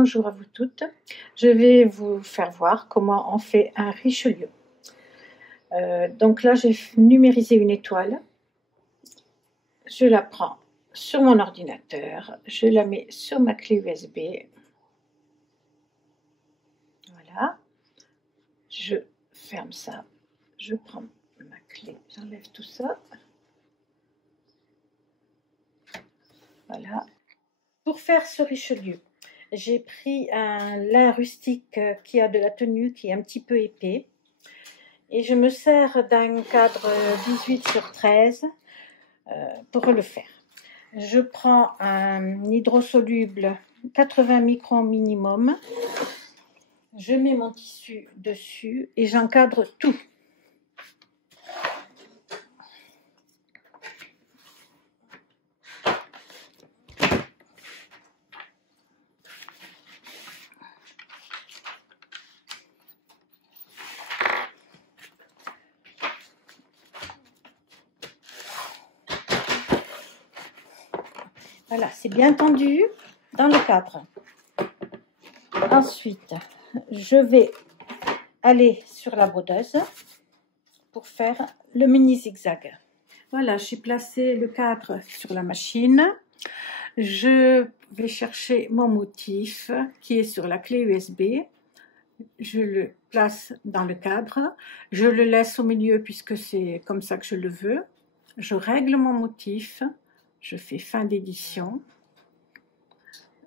bonjour à vous toutes. Je vais vous faire voir comment on fait un Richelieu. Donc là, j'ai numérisé une étoile. Je la prends sur mon ordinateur. Je la mets sur ma clé USB. Voilà. Je ferme ça. Je prends ma clé. J'enlève tout ça. Voilà. Pour faire ce Richelieu, j'ai pris un lin rustique qui a de la tenue, qui est un petit peu épais. Et je me sers d'un cadre 18/13 pour le faire. Je prends un hydrosoluble 80 microns minimum. Je mets mon tissu dessus et j'encadre tout. Voilà, c'est bien tendu dans le cadre. Ensuite, je vais aller sur la brodeuse pour faire le mini zigzag. Voilà, j'ai placé le cadre sur la machine. Je vais chercher mon motif qui est sur la clé USB. Je le place dans le cadre. Je le laisse au milieu puisque c'est comme ça que je le veux. Je règle mon motif. Je fais fin d'édition.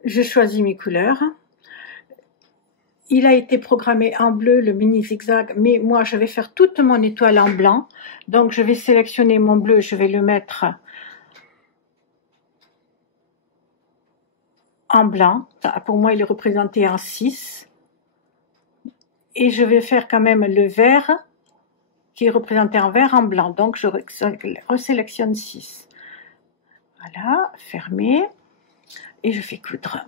Je choisis mes couleurs. Il a été programmé en bleu, le mini zigzag, mais moi je vais faire toute mon étoile en blanc. Donc je vais sélectionner mon bleu, je vais le mettre en blanc. Pour moi il est représenté en 6. Et je vais faire quand même le vert qui est représenté en vert en blanc. Donc je resélectionne 6. Voilà, fermé. Et je fais coudre.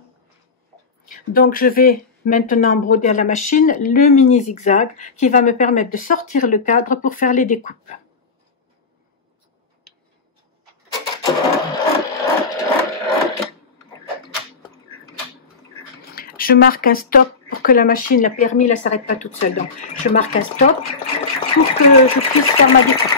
Donc je vais maintenant broder à la machine le mini zigzag qui va me permettre de sortir le cadre pour faire les découpes. Je marque un stop pour que la machine, la permis, ne s'arrête pas toute seule. Donc je marque un stop pour que je puisse faire ma découpe.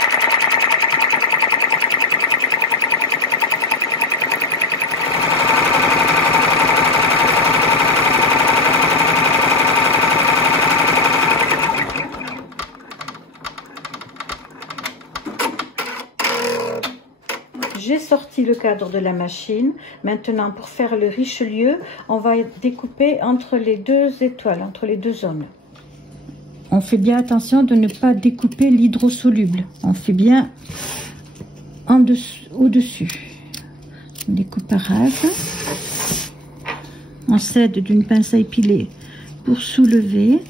J'ai sorti le cadre de la machine. Maintenant, pour faire le Richelieu, on va découper entre les deux étoiles, entre les deux zones. On fait bien attention de ne pas découper l'hydrosoluble. On fait bien en dessous, au-dessus. Découpage. On s'aide d'une pince à épiler pour soulever.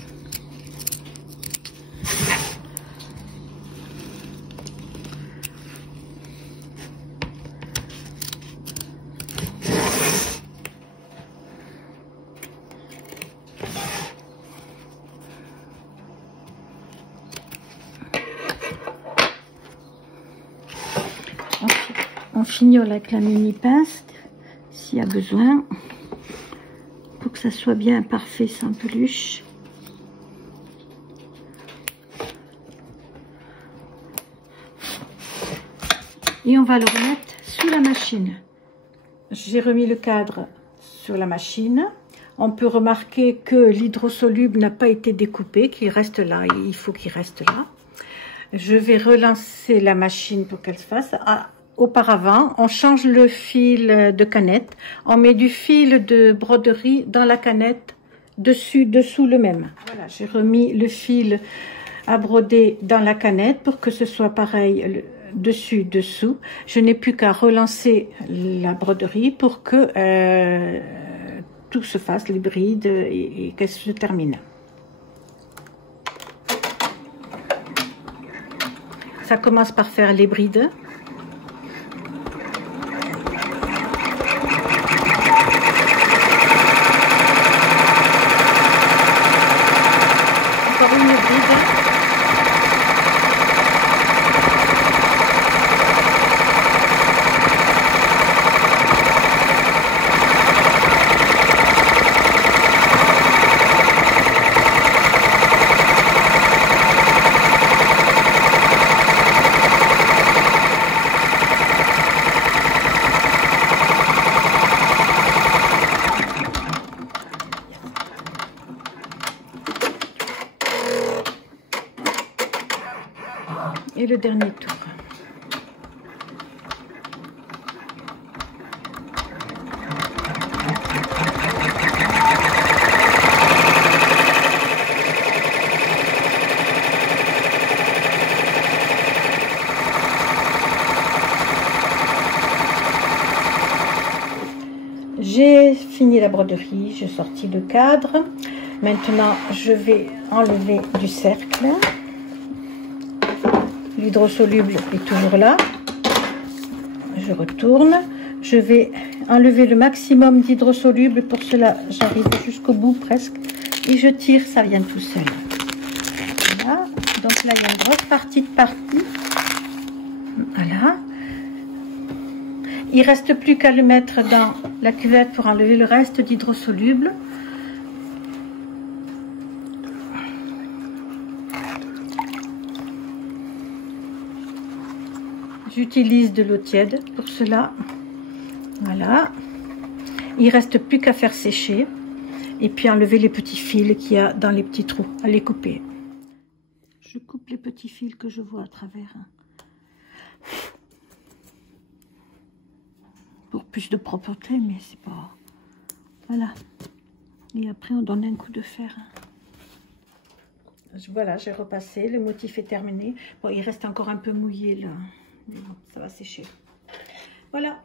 On fignole avec la mini pince s'il y a besoin pour que ça soit bien parfait sans peluche. Et on va le remettre sous la machine. J'ai remis le cadre sur la machine. On peut remarquer que l'hydrosoluble n'a pas été découpé, qu'il reste là, il faut qu'il reste là. Je vais relancer la machine pour qu'elle se fasse. Auparavant, on change le fil de canette. On met du fil de broderie dans la canette, dessus, dessous le même. Voilà, j'ai remis le fil à broder dans la canette pour que ce soit pareil dessus, dessous. Je n'ai plus qu'à relancer la broderie pour que tout se fasse, les brides, et qu'elle se termine. Ça commence par faire les brides. Encore une bride. Et le dernier tour. J'ai fini la broderie, j'ai sorti le cadre. Maintenant, je vais enlever du cercle. L'hydrosoluble est toujours là. Je retourne. Je vais enlever le maximum d'hydrosoluble. Pour cela, j'arrive jusqu'au bout presque. Et je tire, ça vient tout seul. Voilà. Donc là, il y a une grosse partie de partie. Voilà. Il ne reste plus qu'à le mettre dans la cuvette pour enlever le reste d'hydrosoluble. J'utilise de l'eau tiède pour cela. Voilà. Il ne reste plus qu'à faire sécher. Et puis enlever les petits fils qu'il y a dans les petits trous. À les couper. Je coupe les petits fils que je vois à travers. Pour plus de propreté, mais c'est pas... Voilà. Et après, on donne un coup de fer. Voilà, j'ai repassé. Le motif est terminé. Bon, il reste encore un peu mouillé là. Mais bon, ça va sécher. Voilà.